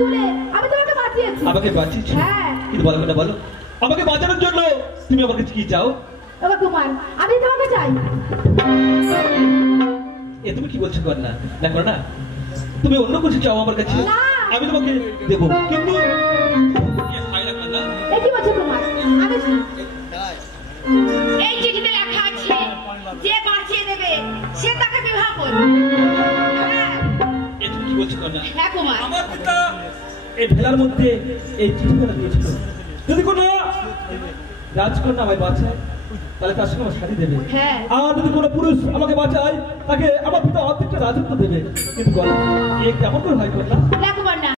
তুলে আমি তোমাকে বাঁচিয়েছি। আমাকে বাঁচিয়েছো? হ্যাঁ। কিন্তু বলো না, বলো আমাকে বাঁচানোর জন্য তুমি আমার কাছে কি চাও? বাবা কুমার, আমি তোমাকে চাই। এ তুমি কি বলছো কন্যা? দেখো না, তুমি অন্য কিছু চাও আমার কাছে, আমি তোমাকে দেবো, কিন্তু কি বলছো কুমার? আমি এই চিঠিতে লেখা আছে যে বাঁচিয়ে দেবে সে তাকে বিবাহ করবে। এ তুমি কি বলছো কন্যা? হ্যাঁ কুমার। আমার পিতা এই ভেলার মধ্যে এই চিঠিটা দিয়েছিল, যদি কোনো রাজকন্যা আমায় বাঁচায় তাহলে তার সঙ্গে আমার শাড়ি দেবে, আর যদি কোনো পুরুষ আমাকে বাঁচায় তাকে আমার পিতা অর্ধেকটা রাজত্ব দেবে। কিন্তু এ কেমন করে হয় কন্যা? না কুমার না।